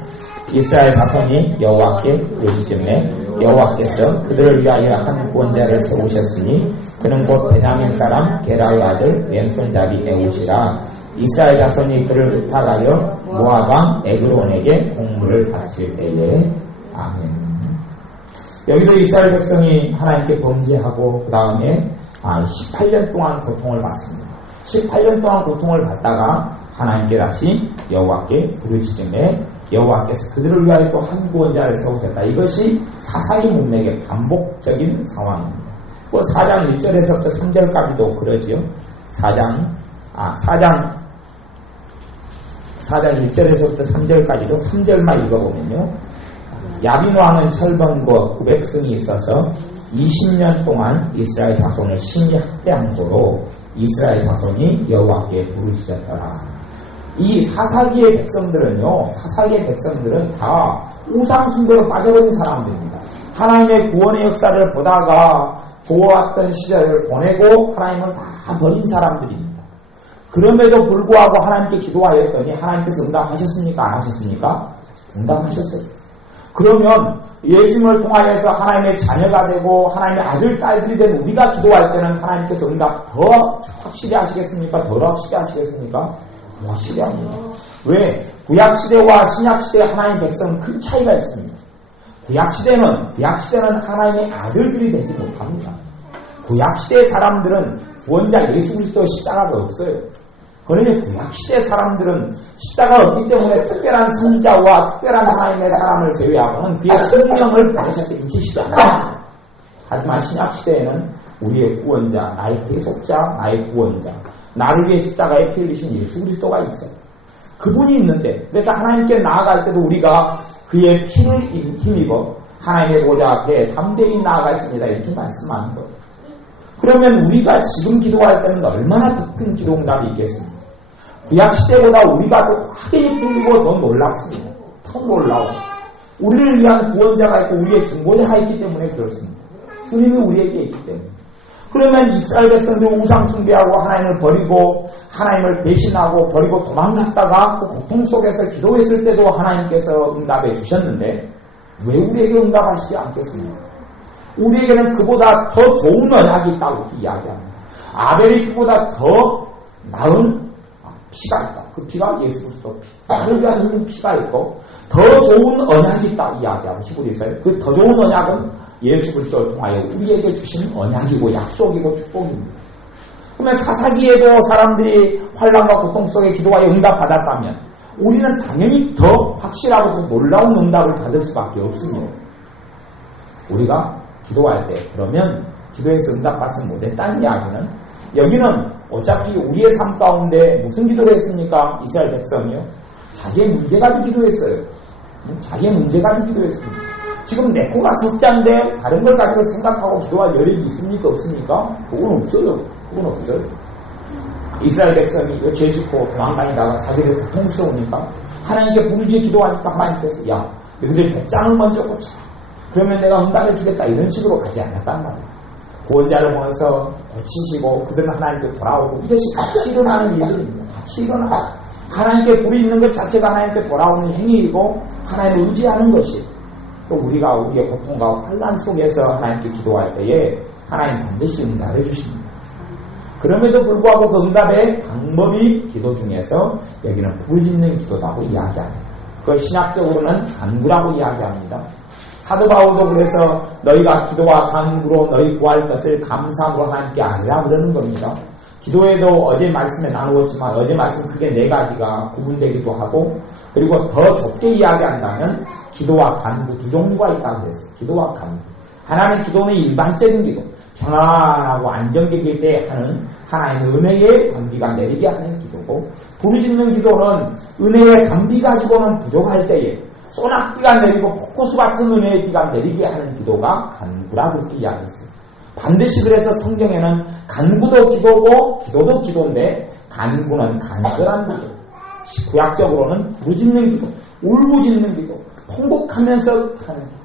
이스라엘 자손이 여호와께 부르짖음에 여호와께서 그들을 위하여 한 구원자를 세우셨으니 그는 곧 베냐민 사람 게라의 아들 왼손잡이 에웃이라. 이스라엘 자손이 그를 의탁하여 모압 왕 에그론에게 공물을 바칠 때에. 아멘. 여기도 이스라엘 백성이 하나님께 범죄하고 그 다음에 18년 동안 고통을 받습니다. 18년 동안 고통을 받다가 하나님께 다시 여호와께 부르짖음에 여호와께서 그들을 위하여 또 한 구원자를 세우셨다. 이것이 사사기 문맥의 반복적인 상황입니다. 4장 1절에서부터 3절까지도 그러죠. 4장 1절에서부터 3절까지도 3절만 읽어보면요. 야빈 왕은 철번과 900승이 있어서 20년 동안 이스라엘 자손을 심히 학대한 고로 이스라엘 자손이 여호와께 부르짖었더라. 이 사사기의 백성들은 다 우상숭배로 빠져버린 사람들입니다. 하나님의 구원의 역사를 보다가 보았던 시절을 보내고 하나님을 다 버린 사람들입니다. 그럼에도 불구하고 하나님께 기도하였더니 하나님께서 응답하셨습니까? 안 하셨습니까? 응답하셨어요. 그러면 예수님을 통하여서 하나님의 자녀가 되고 하나님의 아들, 딸들이 된 우리가 기도할 때는 하나님께서 응답 더 확실히 하시겠습니까? 덜 확실히 하시겠습니까? 확실히 합니다. 왜? 구약시대와 신약시대 하나님의 백성은 큰 차이가 있습니다. 구약시대는 하나님의 아들들이 되지 못합니다. 구약시대 사람들은 구원자 예수 그리스도 십자가가 없어요. 그러니 구약시대 사람들은 십자가가 없기 때문에 특별한 선지자와 특별한 하나님의 사람을 제외하고는 그의 성령을 받으셨을 때 인치시지 않아요. 하지만 신약시대에는 우리의 구원자, 나의 대속자, 나의 구원자, 나를 위해 십자가에 피 흘리신 예수 그리스도가 있어요. 그분이 있는데, 그래서 하나님께 나아갈 때도 우리가 그의 피를 힘입어 하나님의 보좌 앞에 담대히 나아갈지니다 이렇게 말씀하는 거예요. 그러면 우리가 지금 기도할 때는 얼마나 더 큰 기도 응답이 있겠습니까? 구약시대보다 우리가 더 확연히 틀리고 더 놀랍습니다. 더 놀라워. 우리를 위한 구원자가 있고 우리의 중보자가 있기 때문에 그렇습니다. 주님이 우리에게 있기 때문에. 그러면 이스라엘 백성들이 우상 숭배하고 하나님을 버리고 하나님을 배신하고 버리고 도망갔다가 그 고통 속에서 기도했을 때도 하나님께서 응답해 주셨는데 왜 우리에게 응답하시지 않겠습니까? 우리에게는 그보다 더 좋은 언약이 있다고 이야기합니다. 아벨이 그보다 더 나은 피가 있다. 그 피가 예수 그리스도 피. 나를 위한 힘인 피가 있고 더 좋은 언약이 있다 이야기하고 히브리서에 그 더 좋은 언약은 예수 그리스도를 통하여 우리에게 주신 언약이고 약속이고 축복입니다. 그러면 사사기에도 사람들이 환난과 고통 속에 기도하여 응답받았다면 우리는 당연히 더 확실하고 더 놀라운 응답을 받을 수밖에 없습니다. 우리가 기도할 때 그러면 기도에서 응답받지 못했다는 이야기는 여기는 어차피 우리의 삶 가운데 무슨 기도를 했습니까? 이스라엘 백성이요. 자기의 문제 가지고 기도했어요. 자기의 문제 가지고 기도했습니다. 지금 내 코가 석자인데 다른 걸 가지고 생각하고 기도할 여력이 있습니까? 없습니까? 그건 없어요. 그건 없어요. 이스라엘 백성이 죄 짓고 도망다니다가 자기들 고통스러우니까 하나님께 부르짖어 기도하니까 하나님께서 야 너희들 백장을 먼저 고쳐. 그러면 내가 응답해 주겠다 이런 식으로 가지 않았단 말이에요. 구원자를 모아서 고치시고 그들은 하나님께 돌아오고 이것이 같이 일어나는 일들입니다. 같이 일어나. 하나님께 불이 있는 것 자체가 하나님께 돌아오는 행위이고 하나님을 의지하는 것이 또 우리가 우리의 고통과 환난 속에서 하나님께 기도할 때에 하나님 반드시 응답해 주십니다. 그럼에도 불구하고 그 응답의 방법이 기도 중에서 여기는 불있는 기도라고 이야기합니다. 그걸 신학적으로는 간구라고 이야기합니다. 사도 바울도 그래서 너희가 기도와 간구로 너희 구할 것을 감사함으로 하나님께 아뢰라 그러는 겁니다. 기도에도 어제 말씀에 나누었지만 어제 말씀 크게 네 가지가 구분되기도 하고 그리고 더 좁게 이야기한다면 기도와 간구 두 종류가 있다고 했어요. 기도와 간구. 하나는 기도는 일반적인 기도, 평안하고 안정적일 때 하는 하나님의 은혜의 감비가 내리게 하는 기도고 부르짖는 기도는 은혜의 감비 가지고는 부족할 때에 소낙비가 내리고 폭포수 같은 은혜의 비가 내리게 하는 기도가 간구라고 그렇게 이야기했어요. 반드시 그래서 성경에는 간구도 기도고 기도도 기도인데 간구는 간절한 기도, 구약적으로는 부르짖는 기도, 울부짖는 기도, 통곡하면서 하는 기도.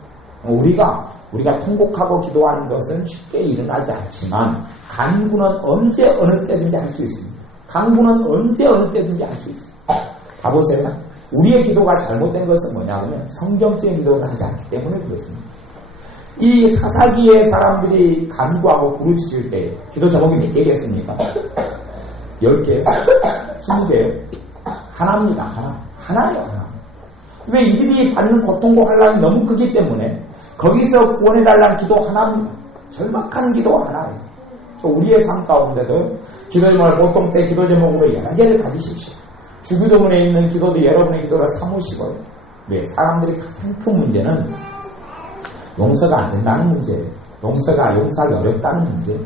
우리가 통곡하고 기도하는 것은 쉽게 일어나지 않지만 간구는 언제 어느 때든지 할 수 있습니다. 간구는 언제 어느 때든지 할 수 있습니다. 봐보세요. 우리의 기도가 잘못된 것은 뭐냐면 성경적인 기도를 하지 않기 때문에 그렇습니다. 이 사사기의 사람들이 간구하고 부르짖을 때 기도 제목이 몇 개겠습니까? 10개, 20개, 하나입니다. 하나예요. 하나. 왜 이들이 받는 고통과 환난이 너무 크기 때문에 거기서 구원해달라는 기도 하나입니다. 절박한 기도 하나예요. 우리의 삶 가운데도 기도 제목을 보통 때 기도 제목으로 여러 개를 가지십시오. 주기도문에 있는 기도도 여러분의 기도를 삼으시고요. 네, 사람들이 가장 큰 문제는 용서가 안 된다는 문제예요. 용서하기 어렵다는 문제.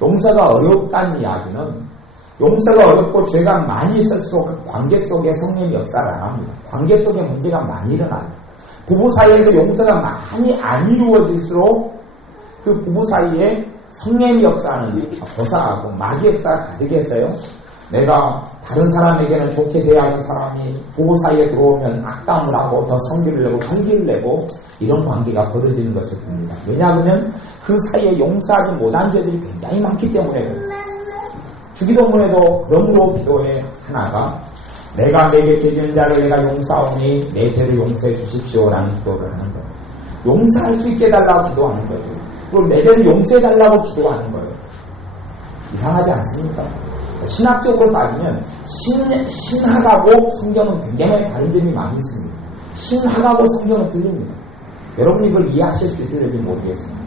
용서가 어렵다는 이야기는 용서가 어렵고 죄가 많이 있을수록 그 관계 속에 성령의 역사를 안 합니다. 관계 속에 문제가 많이 일어나요. 부부 사이에도 용서가 많이 안 이루어질수록 그 부부 사이에 성령의 역사는 보사하고 마귀의 역사가 가득해서요. 내가 다른 사람에게는 좋게 대해야 하는 사람이 부부 사이에 들어오면 악담을 하고 더 성기를 내고 혈기를 내고 이런 관계가 벌어지는 것을 봅니다. 왜냐하면 그 사이에 용서하지 못한 죄들이 굉장히 많기 때문에 주기도문에도 그러므로 기도의 하나가 내가 내게 죄지은 자를 내가 용서하오니 내 죄를 용서해 주십시오라는 기도를 하는 거예요. 용서할 수 있게 해달라고 기도하는 거예요. 그리고 내 죄를 용서해 달라고 기도하는 거예요. 이상하지 않습니까? 신학적으로 따지면 신학하고 성경은 굉장히 다른 점이 많이 있습니다. 신학하고 성경은 틀립니다. 여러분이 이걸 이해하실 수 있을지 모르겠습니다.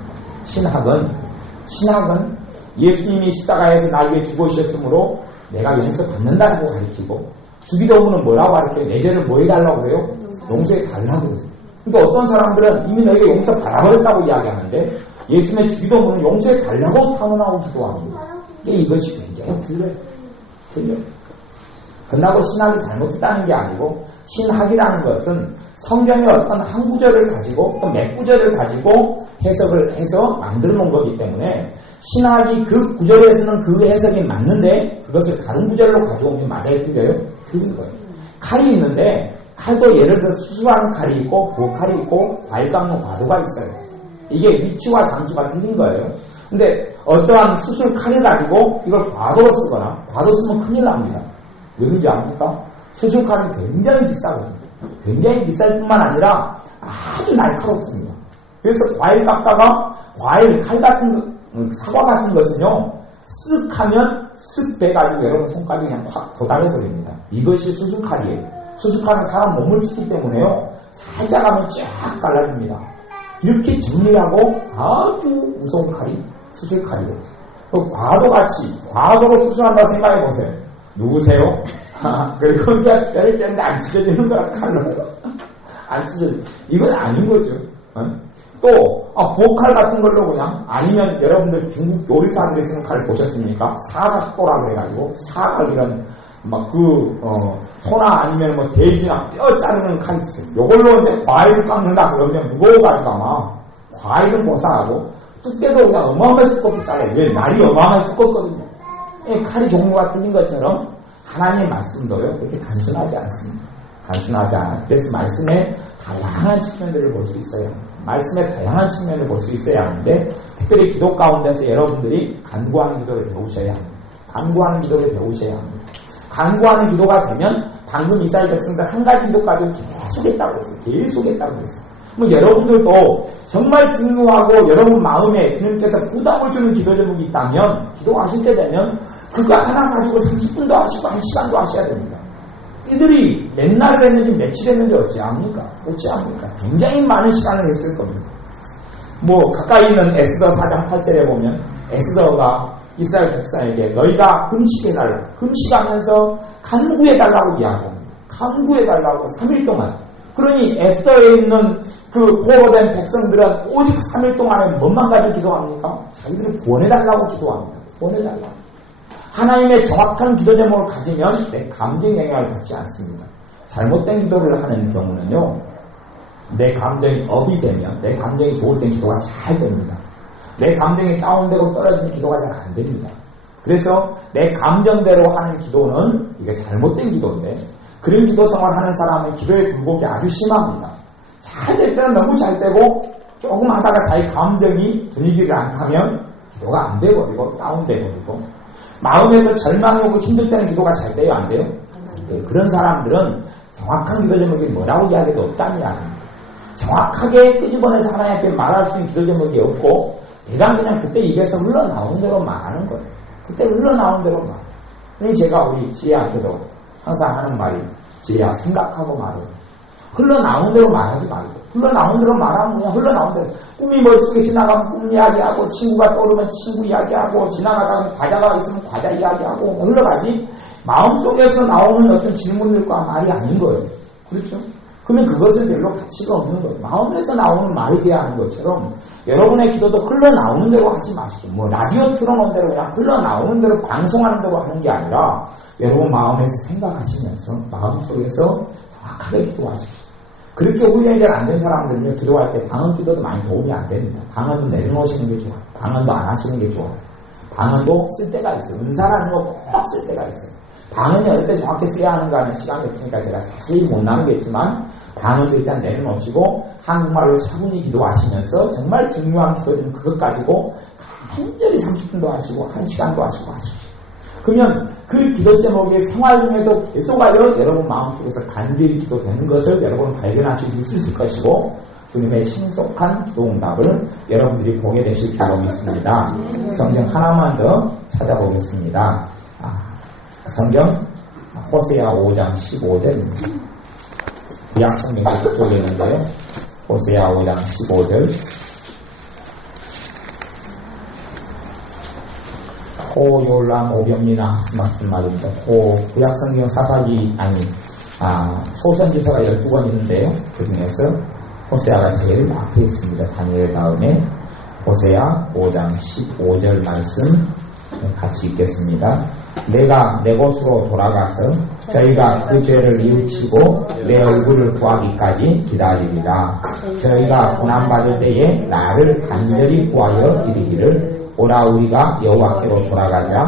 신학은 예수님이 십자가에서 날 위해 죽으셨으므로 내가 용서 받는다고 가르치고, 주기도문은 뭐라고 가르쳐요? 내 죄를 뭐 해달라고 해요? 용서해 달라고 그러죠. 근데 어떤 사람들은 이미 너에게 용서 받아버렸다고 이야기하는데, 예수님의 주기도문은 용서해 달라고 탄원하고 기도합니다. 이것이 굉장히 틀려요. 그러고 신학이 잘못했다는 게 아니고, 신학이라는 것은 성경의 어떤 한 구절을 가지고 또 몇 구절을 가지고 해석을 해서 만들어 놓은 거기 때문에, 신학이 그 구절에서는 그 해석이 맞는데 그것을 다른 구절로 가져오면 맞아요, 틀려요? 틀린 거예요. 칼이 있는데 칼도 예를 들어 수술하는 칼이 있고 보칼이 있고 과일 깎는 과도가 있어요. 이게 위치와 장소가 틀린 거예요. 근데 어떠한 수술 칼을 가지고 이걸 과도로 쓰거나, 과도 쓰면 큰일 납니다. 왜 그런지 압니까? 수술 칼은 굉장히 비싸거든요. 굉장히 비쌀 뿐만 아니라 아주 날카롭습니다. 그래서 과일 깎다가 칼 같은 사과 같은 것은요, 쓱 하면 쓱 돼가지고 여러분 손가락이 그냥 확 도달해버립니다. 이것이 수술칼이에요. 수술칼은 사람 몸을 치기 때문에요, 살짝 하면 쫙 갈라집니다. 이렇게 정리하고 아주 무서운 칼이 수술칼이에요. 과도로 수술한다고 생각해보세요. 누구세요? 그리고 이제 뼈를 째는데 안 찢어지는 거라, 칼로. 안 찢어져. 이건 아닌 거죠. 또, 보칼 같은 걸로 그냥, 아니면 여러분들 중국 요리사들이 쓰는 칼을 보셨습니까? 사각도라고 해가지고, 사각이란, 소나 아니면 돼지나 뼈 자르는 칼이 있어요. 요걸로 이제 과일을 깎는다 그러면 무거워갈까봐, 과일은 고사하고, 두께도 그냥 어마어마하게 두껍게 잘라요. 왜? 날이 어마어마하게 두껍거든요. 칼이 종류가 틀린 것처럼, 하나님의 말씀도요, 그렇게 단순하지 않습니다. 단순하지 않아요. 그래서 말씀의 다양한 측면들을 볼 수 있어야 합니다. 말씀의 다양한 측면을 볼 수 있어야 하는데, 특별히 기도 가운데서 여러분들이 간구하는 기도를 배우셔야 합니다. 간구하는 기도를 배우셔야 합니다. 간구하는 기도가 되면, 방금 이스라엘 백성들 한 가지 기도까지 계속 했다고 했어요. 계속 했다고 했어요. 여러분들도 정말 중요하고 여러분 마음에 주님께서 부담을 주는 기도 제목이 있다면, 기도하실 때 되면 그거 하나 가지고 30분도 하시고 1시간도 하셔야 됩니다. 이들이 맨날 했는지 며칠 했는지 어찌 압니까? 굉장히 많은 시간을 했을 겁니다. 가까이 있는 에스더 4장 8절에 보면, 에스더가 이스라엘 백성에게 너희가 금식해달라, 금식하면서 간구해달라고 이야기합니다. 간구해달라고 3일 동안. 그러니 에스더에 있는 그 포로된 백성들은 오직 3일 동안에 뭔만 가지고 기도합니까? 자기들을 구원해달라고 기도합니다. 구원해달라고. 하나님의 정확한 기도 제목을 가지면 내 감정에 영향을 받지 않습니다. 잘못된 기도를 하는 경우는요, 내 감정이 업이 되면, 내 감정이 좋을 땐 기도가 잘 됩니다. 내 감정이 다운되고 떨어지는 기도가 잘 안 됩니다. 그래서 내 감정대로 하는 기도는 이게 잘못된 기도인데, 그런 기도 생활을 하는 사람은 기도의 굴곡이 아주 심합니다. 잘 될 때는 너무 잘 되고, 조금 하다가 자기 감정이 분위기를 안 타면 기도가 안 돼버리고 다운돼버리고, 마음에서 절망이 오고 힘들 때는 기도가 잘 돼요? 안 돼요? 안 돼요. 그런 사람들은 정확한 기도 제목이 뭐라고 이야기해도 없다는 이야기입니다. 정확하게 끄집어내서 하나님 앞에 말할 수 있는 기도 제목이 없고, 대강 그냥 그때 입에서 흘러나오는 대로 말하는 거예요. 그때 흘러나오는 대로 말. 그러니 제가 우리 지혜한테도 항상 하는 말이, 지혜야, 생각하고 말해. 흘러나오는 대로 말하지 말고, 흘러나오는 대로 말하면 그냥 흘러나오는 대로. 꿈이 머릿속에 지나가면 꿈 이야기하고, 친구가 떠오르면 친구 이야기하고, 지나가다가 과자가 있으면 과자 이야기하고, 흘러가지. 마음속에서 나오는 어떤 질문들과 말이 아닌 거예요. 그렇죠? 그러면 그것은 별로 가치가 없는 거예요. 마음에서 나오는 말이 돼야 하는 것처럼, 여러분의 기도도 흘러나오는 대로 하지 마시고, 라디오 틀어놓은 대로 그냥 흘러나오는 대로 방송하는 대로 하는 게 아니라, 여러분 마음에서 생각하시면서, 마음속에서 정확하게 기도하십시오. 그렇게 훈련이 잘 안 된 사람들은요, 기도할 때 방언 기도도 많이 도움이 안 됩니다. 방언도 내려놓으시는 게 좋아요. 방언도 안 하시는 게 좋아요. 방언도 쓸 때가 있어요. 은사라는 거 꼭 쓸 때가 있어요. 방언이 어떨 때 정확히 써야 하는가 하는 시간이 없으니까 제가 자세히 못 나누겠지만, 방언도 일단 내려놓으시고 한국말로 차분히 기도하시면서 정말 중요한 기도는 그것 가지고 간절히 30분도 하시고 1시간도 하시고 하십시오. 그러면 그 기도 제목의 생활 중에서 계속하여 여러분 마음속에서 간절히 기도되는 것을 여러분 발견하실 수 있을 것이고 주님의 신속한 기도 응답을 여러분들이 보게 되실 줄로 믿습니다. 성경 하나만 더 찾아보겠습니다. 성경 호세아 5장 15절입니다. 구약 성경 쪽에 있는데요. 호세아 5장 15절. 호요람 오병리나 하스마스 말입니다. 구약 성경 사사기 소선지서가 12권 있는데요. 그 중에서 호세아가 제일 앞에 있습니다. 다니엘 다음에 호세아 5장 15절 말씀 같이 읽겠습니다. 내가 내 곳으로 돌아가서 저희가 그 죄를 뉘우치고 내 얼굴을 구하기까지 기다리리라. 저희가 고난받을 때에 나를 간절히 구하여 이르기를 오라 우리가 여호와께로 돌아가자.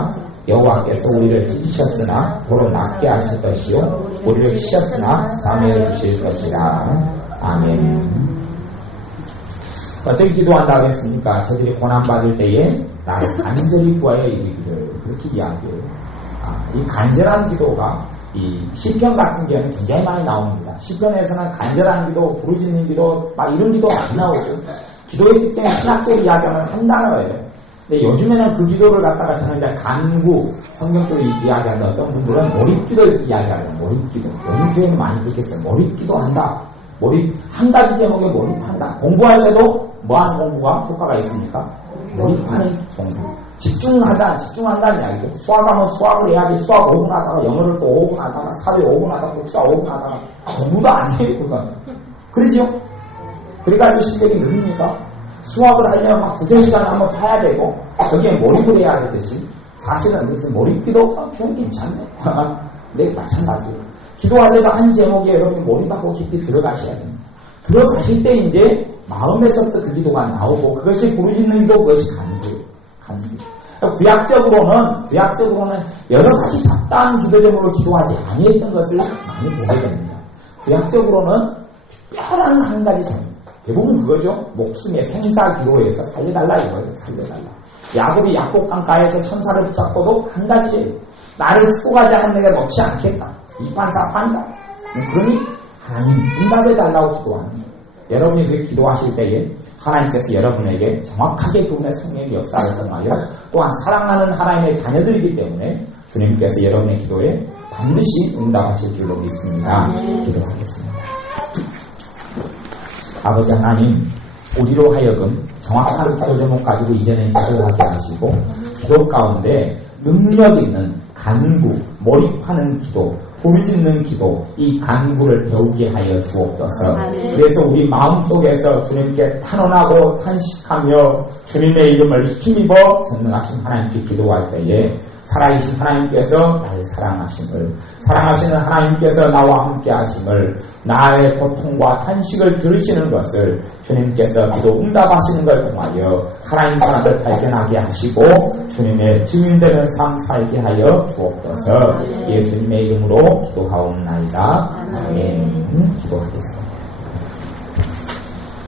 여호와께서 우리를 찢으셨으나 도로 낫게 하실 것이요 우리를 치셨으나 사매여 주실 것이라. 아멘. 어떻게 기도한다고 했습니까? 저들이 고난받을 때에 나를 간절히 구하여 이르기를 그렇게 이야기해요. 이 간절한 기도가 이 시편 같은 경우는 굉장히 많이 나옵니다. 시편에서는 간절한 기도, 부르짖는 기도 막 이런 기도 많이 나오고 기도의 특징은 신학적으로 이야기하면 한 단어예요. 근데 요즘에는 그 기도를 갖다가 저는 이제 간구, 성경적으로 이야기하는 어떤 분들은 몰입기도 이렇게 이야기하는 몰입기도. 요즘 교회는 많이 그렇겠어요. 몰입기도 한다. 한 가지 제목에 몰입한다. 공부할 때도 뭐 하는 공부가 효과가 있습니까? 몰입하는 공부. 집중한다는 이야기죠. 수학하면 수학을 해야지 수학 5분 하다가 영어를 또 5분 하다가 사회 5분 하다가 역사 5분 하다가 공부도 안 해요, 그건. 그러죠? 그러니까 실력이 늘립니까? 수학을 하려면 막 2-3시간 한번 파야 되고 거기에 몰입을 해야 되듯이 사실은 무슨 몰입기도 좀 괜찮네. 네, 마찬가지예요. 기도하려고 한 제목에 여러분이 몰입하고 깊이 들어가셔야 됩니다. 들어가실 때 이제 마음에서부터 그 기도가 나오고 그것이 부르짖는 기도, 그것이 간구예요. 구약적으로는 여러 가지 잡다한 기도 제목으로 기도하지 아니했던 것을 많이 보게 됩니다. 구약적으로는 특별한 한 가지 제목. 대부분 그거죠. 목숨의 생사 기도에서 살려달라 이거예요. 살려달라. 야곱이 약속 강가에서 천사를 붙잡고도 한 가지예요. 나를 축복하지 않은 내가 놓지 않겠다. 이판사판이다. 그러니 하나님 응답해달라고 기도하는 거예요. 여러분이 그렇게 기도하실 때에 하나님께서 여러분에게 정확하게 그분의 성령의 역사를 통하여 또한 사랑하는 하나님의 자녀들이기 때문에 주님께서 여러분의 기도에 반드시 응답하실 줄로 믿습니다. 기도하겠습니다. 아버지 하나님, 우리로 하여금 정확한 기도 제목 가지고 이전에 기도하게 하시고 기도 가운데 능력 있는 간구, 몰입하는 기도, 부르짖는 기도, 이 간구를 배우게 하여 주옵소서. 그래서 우리 마음속에서 주님께 탄원하고 탄식하며 주님의 이름을 힘입어 전능하신 하나님께 기도할 때에 살아계신 하나님께서 나를 사랑하시는 하나님께서 나와 함께 하심을, 나의 고통과 탄식을 들으시는 것을 주님께서 기도 응답하시는 걸 통하여 하나님 사람을 발견하게 하시고 주님의 증인되는 삶 살게 하여 주옵소서. 예수님의 이름으로 기도하옵나이다. 아멘. 기도하겠습니다.